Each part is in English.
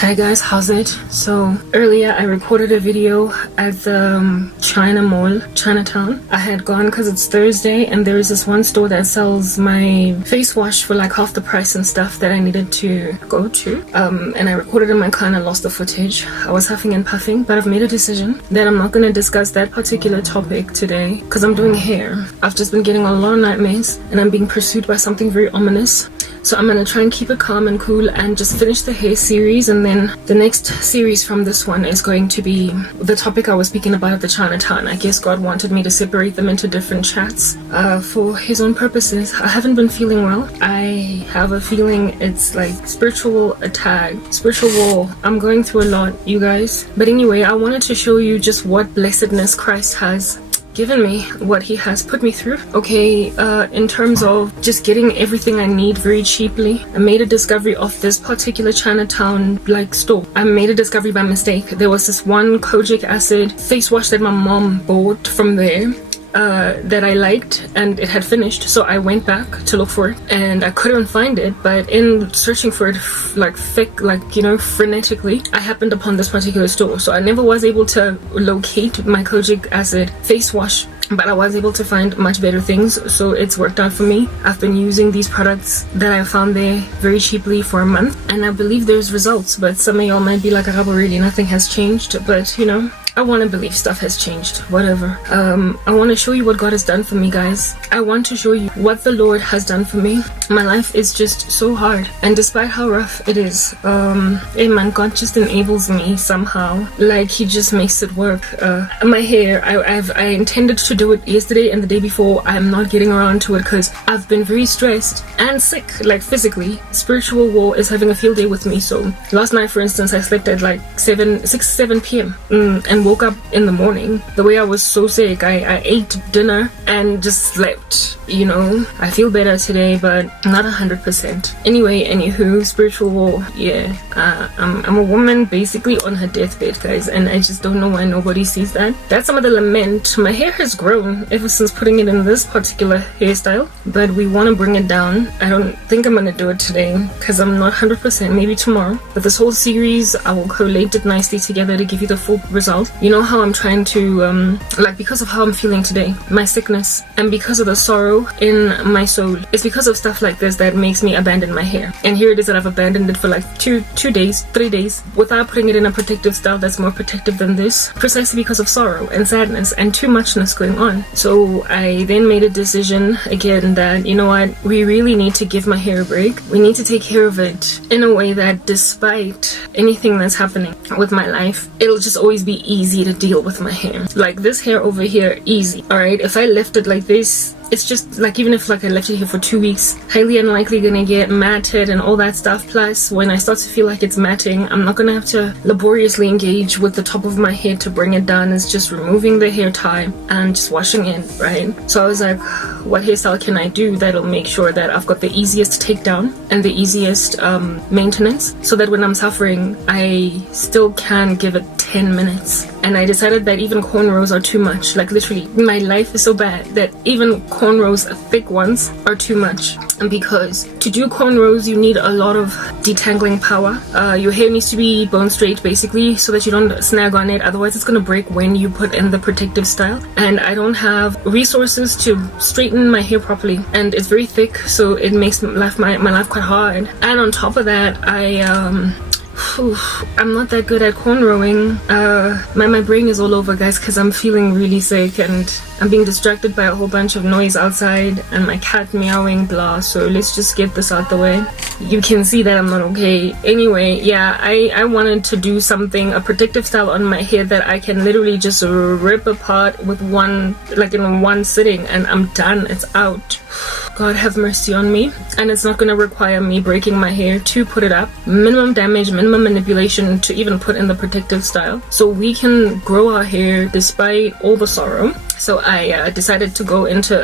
Hi guys, how's it? So earlier I recorded a video at the China Mall, Chinatown. I had gone because it's Thursday and there is this one store that sells my face wash for like half the price and stuff that I needed to go to. And I recorded in my car and I lost the footage. I was huffing and puffing, but I've made a decision that I'm not going to discuss that particular topic today because I'm doing hair. I've just been getting a lot of nightmares and I'm being pursued by something very ominous. So I'm going to try and keep it calm and cool and just finish the hair series, and then the next series from this one is going to be the topic I was speaking about at the Chinatown. I guess God wanted me to separate them into different chats for his own purposes. I haven't been feeling well. I have a feeling it's like spiritual attack, spiritual war. I'm going through a lot, you guys. But anyway, I wanted to show you just what blessedness Christ has given me, what he has put me through. Okay, in terms of just getting everything I need very cheaply, I made a discovery of this particular Chinatown like store. I made a discovery by mistake. There was this one kojic acid face wash that my mom bought from there that I liked, and it had finished, so I went back to look for it and I couldn't find it. But in searching for it frenetically, I happened upon this particular store. So I never was able to locate my kojic acid face wash, but I was able to find much better things, so it's worked out for me. I've been using these products that I found there very cheaply for a month, and I believe there's results. But some of y'all might be like, really nothing has changed, but you know, I want to believe stuff has changed, whatever. I want to show you what God has done for me, guys. I want to show you what the Lord has done for me. My life is just so hard, and despite how rough it is, man, God just enables me somehow. Like, he just makes it work. My hair, I intended to do it yesterday and the day before. I'm not getting around to it because I've been very stressed and sick, like physically. Spiritual war is having a field day with me. So last night, for instance, I slept at like 7 p.m. And woke up in the morning. The way I was so sick, I ate dinner and just slept. You know, I feel better today, but not 100%. Anyway, anywho, spiritual war. Yeah, I'm a woman basically on her deathbed, guys, and I just don't know why nobody sees that. That's some of the lament. My hair has grown ever since putting it in this particular hairstyle, but we want to bring it down. I don't think I'm gonna do it today because I'm not 100%. Maybe tomorrow. But this whole series, I will collate it nicely together to give you the full result. You know how I'm trying to because of how I'm feeling today, my sickness, and because of the sorrow in my soul. It's because of stuff like this that makes me abandon my hair. And here it is that I've abandoned it for like 3 days without putting it in a protective style that's more protective than this, precisely because of sorrow and sadness and too muchness going on. So I then made a decision again that, you know what, we really need to give my hair a break. We need to take care of it in a way that despite anything that's happening with my life, it'll just always be easy to deal with my hair. Like this hair over here, easy. Alright, if I left it like this, it's just like, even if like I left it here for 2 weeks, highly unlikely gonna get matted and all that stuff. Plus, when I start to feel like it's matting, I'm not gonna have to laboriously engage with the top of my head to bring it down. It's just removing the hair tie and just washing it, right? So I was like, what hairstyle can I do that'll make sure that I've got the easiest takedown and the easiest maintenance, so that when I'm suffering, I still can give it 10 minutes. And I decided that even cornrows are too much. Like literally, my life is so bad that even cornrows, thick ones, are too much. And because to do cornrows, you need a lot of detangling power. Your hair needs to be bone straight, basically, so that you don't snag on it. Otherwise, it's gonna break when you put in the protective style. And I don't have resources to straighten my hair properly, and it's very thick, so it makes my life quite hard. And on top of that, I'm not that good at cornrowing. My brain is all over, guys, because I'm feeling really sick and I'm being distracted by a whole bunch of noise outside and my cat meowing, blah. So let's just get this out the way. You can see that I'm not okay. Anyway, yeah, I wanted to do something, a protective style on my hair that I can literally just rip apart with one sitting, and I'm done. It's out. God have mercy on me. And it's not going to require me breaking my hair to put it up. Minimum damage, minimum manipulation to even put in the protective style, so we can grow our hair despite all the sorrow. So I decided to go into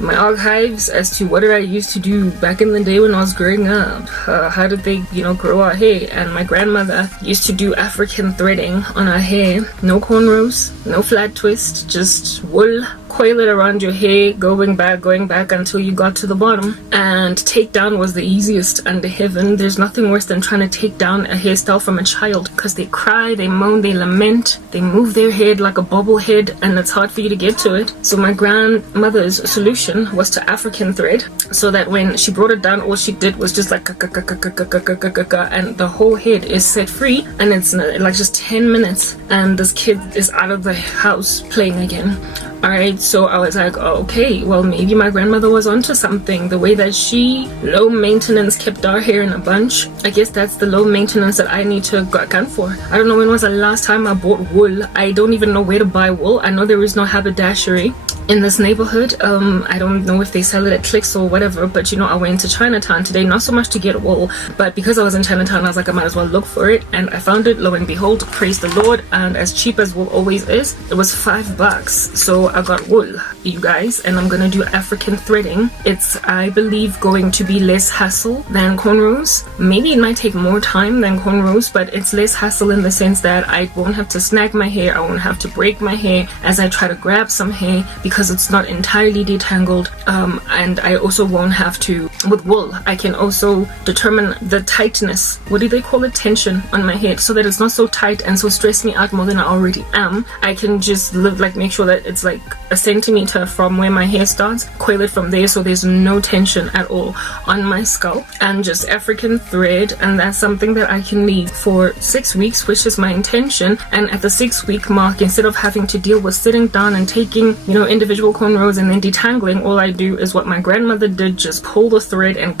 my archives as to what did I used to do back in the day when I was growing up. How did they, grow our hair? And my grandmother used to do African threading on her hair. No cornrows, no flat twist, just wool. Coil it around your hair, going back until you got to the bottom. And takedown was the easiest under heaven. There's nothing worse than trying to take down a hairstyle from a child, because they cry, they moan, they lament, they move their head like a bobblehead, and it's hard for you to get to it. So my grandmother's solution was to African thread, so that when she brought it down, all she did was just like and the whole head is set free, and it's like just 10 minutes and this kid is out of the house playing again. Alright, so I was like, oh, okay, well, maybe my grandmother was onto something. The way that she, low maintenance, kept our hair in a bunch. I guess that's the low maintenance that I need to account for. I don't know when was the last time I bought wool. I don't even know where to buy wool. I know there is no haberdashery in this neighborhood. I don't know if they sell it at Clicks or whatever, but I went to Chinatown today, not so much to get wool, but because I was in Chinatown, I was like, I might as well look for it, and I found it. Lo and behold, praise the Lord. And as cheap as wool always is, it was $5. So I got wool, you guys, and I'm gonna do African threading. It's, I believe, going to be less hassle than cornrows. Maybe it might take more time than cornrows, but it's less hassle in the sense that I won't have to snag my hair, I won't have to break my hair as I try to grab some hair, because it's not entirely detangled. And I also won't have to, with wool, I can also determine the tightness, what do they call it, tension on my head, so that it's not so tight and so stress me out more than I already am. I can just make sure that it's like a centimeter from where my hair starts, coil it from there, so there's no tension at all on my scalp, and just African thread. And that's something that I can leave for 6 weeks, which is my intention. And at the 6-week mark, instead of having to deal with sitting down and taking individual cornrows and then detangling, all I do is what my grandmother did, just pull the thread and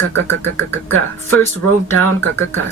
first row down,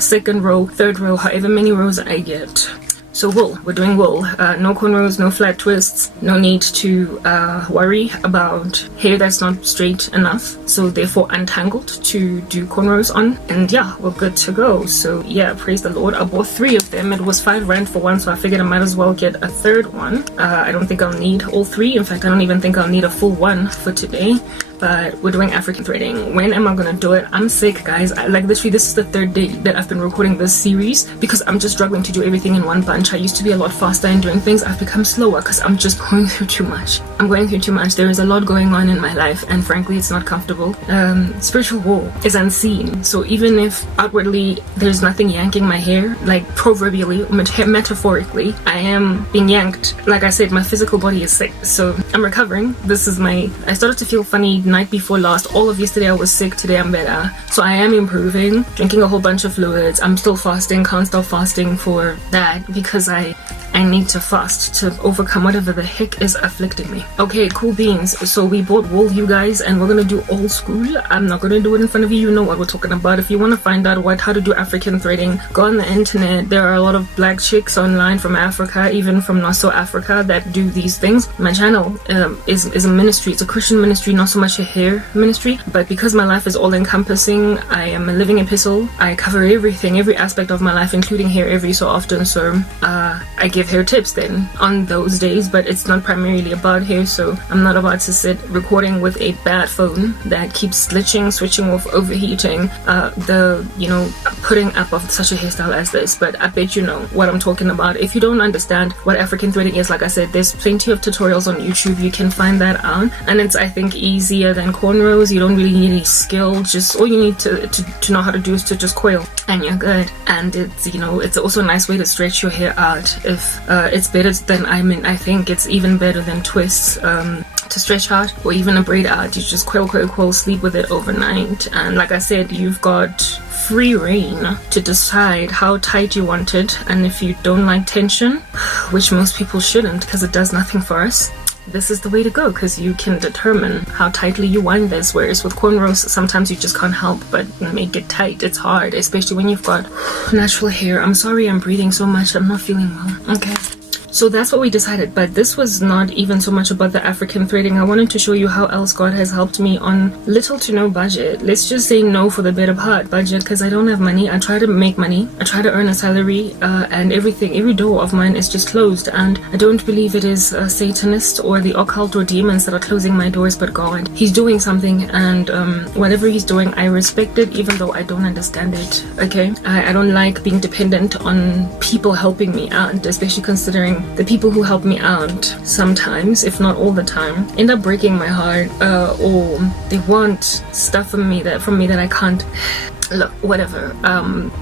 second row, third row, however many rows I get. So wool, we're doing wool, no cornrows, no flat twists, no need to worry about hair that's not straight enough, so therefore untangled to do cornrows on, and yeah, we're good to go. So yeah, praise the Lord. I bought 3 of them. It was $5 for one, so I figured I might as well get a third one. I don't think I'll need all 3. In fact, I don't even think I'll need a full one for today. But we're doing African threading. When am I gonna do it? I'm sick, guys. Literally, this is the 3rd day that I've been recording this series, because I'm just struggling to do everything in one bunch. I used to be a lot faster in doing things. I've become slower because I'm just going through too much. I'm going through too much. There is a lot going on in my life, and frankly, it's not comfortable. Spiritual war is unseen. So even if outwardly there's nothing yanking my hair, like proverbially, metaphorically, I am being yanked. Like I said, my physical body is sick. So I'm recovering. I started to feel funny night before last. All of yesterday I was sick. Today I'm better. So I am improving, drinking a whole bunch of fluids. I'm still fasting, can't stop fasting for that, because I need to fast to overcome whatever the heck is afflicting me. Okay, cool beans. So we bought wool, you guys, and we're gonna do old school. I'm not gonna do it in front of you. You know what we're talking about. If you want to find out how to do African threading, go on the internet. There are a lot of black chicks online from Africa, even from not so Africa, that do these things. My channel is a ministry. It's a Christian ministry, not so much a hair ministry, but because my life is all encompassing, I am a living epistle. I cover everything, every aspect of my life, including hair, every so often. So I give hair tips then on those days, but it's not primarily about hair, so I'm not about to sit recording with a bad phone that keeps glitching, switching off, overheating, putting up of such a hairstyle as this. But I bet you know what I'm talking about. If you don't understand what African threading is, like I said, there's plenty of tutorials on YouTube. You can find that out, and it's, I think, easier than cornrows. You don't really need any skill. Just all you need to know how to do is to just coil, and you're good. And it's also a nice way to stretch your hair out. If it's better than, I think it's even better than twists to stretch out, or even a braid out. You just coil, sleep with it overnight, and like I said, you've got free reign to decide how tight you want it. And if you don't like tension, which most people shouldn't, because it does nothing for us, this is the way to go, because you can determine how tightly you wind this. Whereas with cornrows, sometimes you just can't help but make it tight. It's hard, especially when you've got natural hair. I'm sorry I'm breathing so much. I'm not feeling well. Okay. So that's what we decided. But this was not even so much about the African threading. I wanted to show you how else God has helped me on little to no budget. Let's just say no for the better part budget, because I don't have money. I try to make money. I try to earn a salary, and every door of mine is just closed. And I don't believe it is a Satanist or the occult or demons that are closing my doors, but God. He's doing something, and whatever he's doing, I respect it, even though I don't understand it. Okay, I don't like being dependent on people helping me out, especially considering the people who help me out sometimes, if not all the time, end up breaking my heart, or they want stuff from me that I can't. Look, whatever.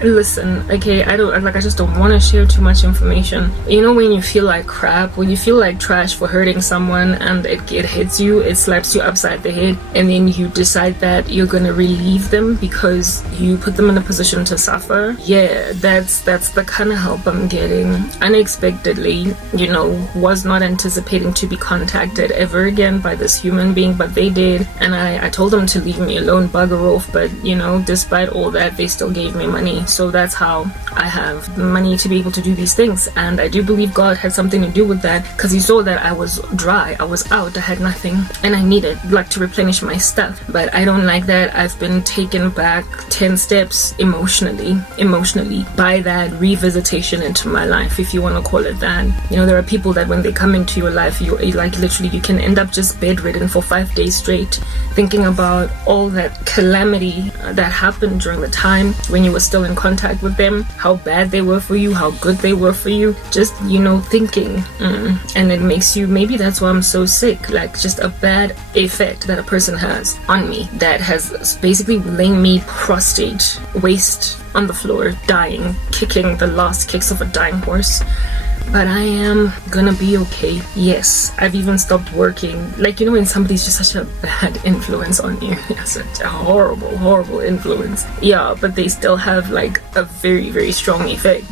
Listen, okay, I just don't want to share too much information. You know, when you feel like crap, when you feel like trash for hurting someone, and it hits you, it slaps you upside the head, and then you decide that you're gonna relieve them because you put them in a position to suffer. Yeah, that's the kind of help I'm getting unexpectedly. You know, was not anticipating to be contacted ever again by this human being, but they did, and I told them to leave me alone, bugger off. But you know, despite all that, they still gave me money. So that's how I have the money to be able to do these things. And I do believe God had something to do with that, because he saw that I was dry, I was out, I had nothing, and I needed to replenish my stuff. But I don't like that. I've been taken back 10 steps emotionally by that revisitation into my life, if you want to call it that. You know, there are people that when they come into your life, you literally you can end up just bedridden for 5 days straight, thinking about all that calamity that happened during the time when you were still in contact with them, how bad they were for you, how good they were for you, just, you know, thinking. And it makes you, maybe that's why I'm so sick, like just a bad effect that a person has on me that has basically laid me prostrate, waist on the floor, dying, kicking the last kicks of a dying horse. But I am gonna be okay. Yes, I've even stopped working. Like, you know, when somebody's just such a bad influence on you, such a horrible influence. Yeah, but they still have like a very, very strong effect.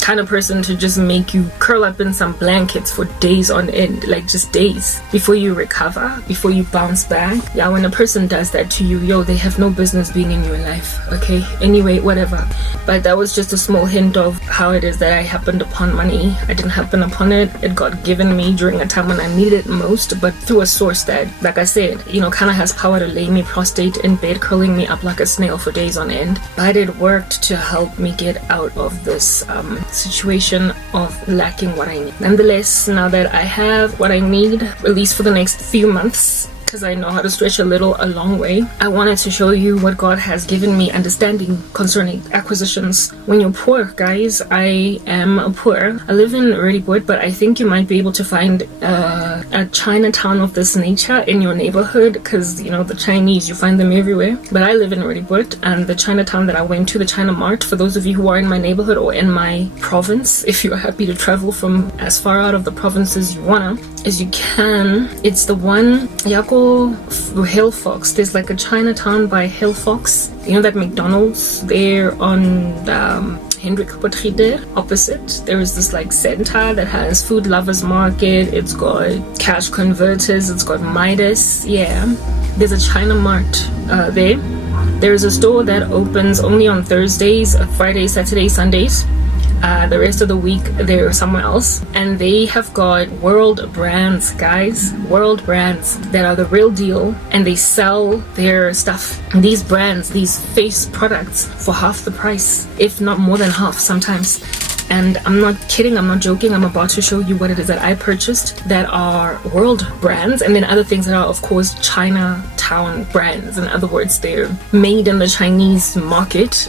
Kind of person to just make you curl up in some blankets for days on end, like just days before you recover, before you bounce back. Yeah, when a person does that to you, they have no business being in your life. Okay, anyway, whatever. But that was just a small hint of how it is that I happened upon money. I didn't happen upon it. It got given me during a time when I needed it most, but through a source that, like I said, you know, kind of has power to lay me prostrate in bed, curling me up like a snail for days on end. But it worked to help me get out of this situation of lacking what I need. Nonetheless, now that I have what I need, at least for the next few months, because I know how to stretch a long way, I wanted to show you what God has given me understanding concerning acquisitions. When you're poor, guys, I am poor. I live in Roodepoort, but I think you might be able to find a Chinatown of this nature in your neighborhood, because, you know, the Chinese, you find them everywhere. But I live in Roodepoort, and the Chinatown that I went to, the China Mart, for those of you who are in my neighborhood or in my province, if you're happy to travel from as far out of the province as you can, it's the one, Yako Hillfox. There's like a Chinatown by Hillfox. You know that McDonald's there on Hendrik Potgieter opposite? There is this like center that has food lovers market. It's got cash converters. It's got Midas. Yeah, there's a China Mart there. There is a store that opens only on Thursdays, Fridays, Saturdays, Sundays. The rest of the week they're somewhere else, and they have got world brands, guys, world brands that are the real deal, and they sell their stuff, these brands, these face products, for half the price, if not more than half sometimes. And I'm not kidding, I'm not joking. I'm about to show you what it is that I purchased that are world brands, and then other things that are, of course, Chinatown brands. In other words, they're made in the Chinese market.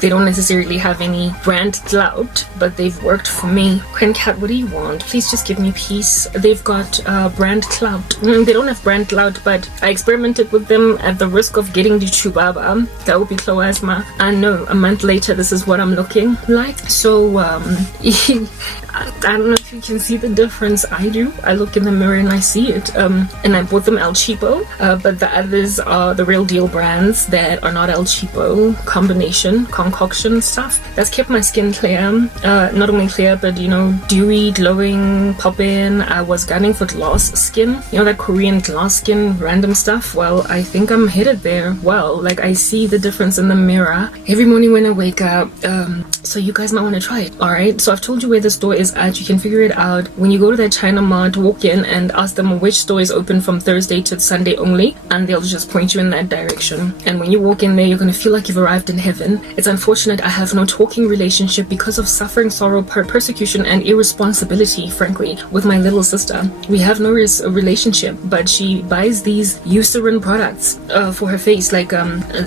They don't necessarily have any brand clout, but they've worked for me. Quencat, what do you want? Please just give me peace. They've got brand clout. They don't have brand clout, but I experimented with them at the risk of getting the chubaba. That would be cloasma. And no, a month later, this is what I'm looking like. So I don't know if you can see the difference. I do. I look in the mirror and I see it. And I bought them El Cheapo, but The others are the real deal brands that are not El Cheapo concoction stuff. That's kept my skin clear. Not only clear, but you know, dewy, glowing, pop-in. I was gunning for glass skin. You know, that Korean glass skin random stuff. Well, I think I'm headed there. Well, like I see the difference in the mirror every morning when I wake up. So you guys might want to try it. Alright, so I've told you where the store is at. You can figure it out when you go to that China Mart. Walk in and ask them which store is open from Thursday to Sunday only, and they'll just point you in that direction. And when you walk in there, you're going to feel like you've arrived in heaven. It's unfortunate I have no talking relationship because of suffering, sorrow, persecution, and irresponsibility, frankly, with my little sister. We have no relationship, but she buys these Eucerin products for her face. Like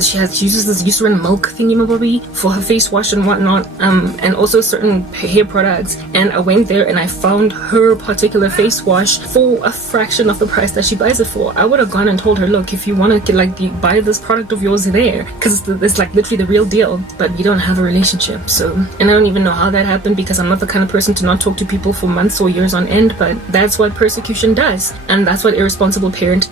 she uses this Eucerin milk thingy-mabobby for her face wash and whatnot, and also certain hair products. And I went there and I found her particular face wash for a fraction of the price that she buys it for. I would have gone and told her, look, if you want to like buy this product of yours there, because it's like literally the real deal, but we don't have a relationship. So, and I don't even know how that happened, because I'm not the kind of person to not talk to people for months or years on end, but that's what persecution does, and that's what irresponsible parenting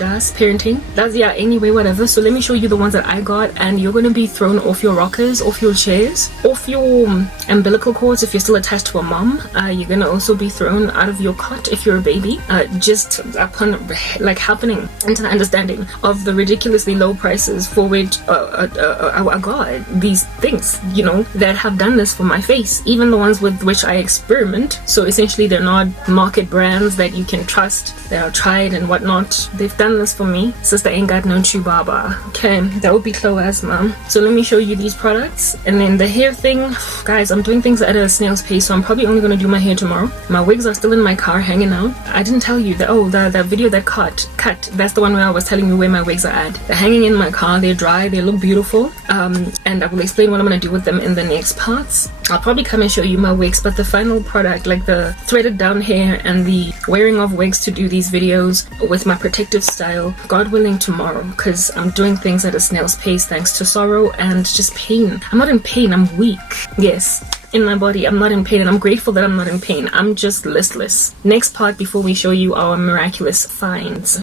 does. Yeah, anyway, whatever. So let me show you the ones that I got, and you're going to be thrown off your rockers, off your chairs, off your umbilical cords if you're still attached to a mom. You're going to also be thrown out of your cot if you're a baby, just upon like happening into the understanding of the ridiculously low prices for which I got these things, you know, that have done this for my face, even the ones with which I experiment. So essentially they're not market brands that you can trust, that are tried and whatnot. They've done this for me. Sister ain't got no chubaba. Okay, that would be Cloasma. So let me show you these products. And then the hair thing, guys, I'm doing things at a snail's pace, so I'm probably only going to do my hair tomorrow. My wigs are still in my car hanging out. I didn't tell you that. Oh, that video that cut, that's the one where I was telling you where my wigs are at. They're hanging in my car. They're dry. They look beautiful. And I will explain what I'm going to do with them in the next parts. I'll probably come and show you my wigs, but the final product, like the threaded down hair and the wearing of wigs to do these videos with my protective style, God willing, tomorrow, because I'm doing things at a snail's pace thanks to sorrow and just pain. I'm not in pain, I'm weak. Yes, in my body, I'm not in pain, and I'm grateful that I'm not in pain. I'm just listless. Next part before we show you our miraculous finds.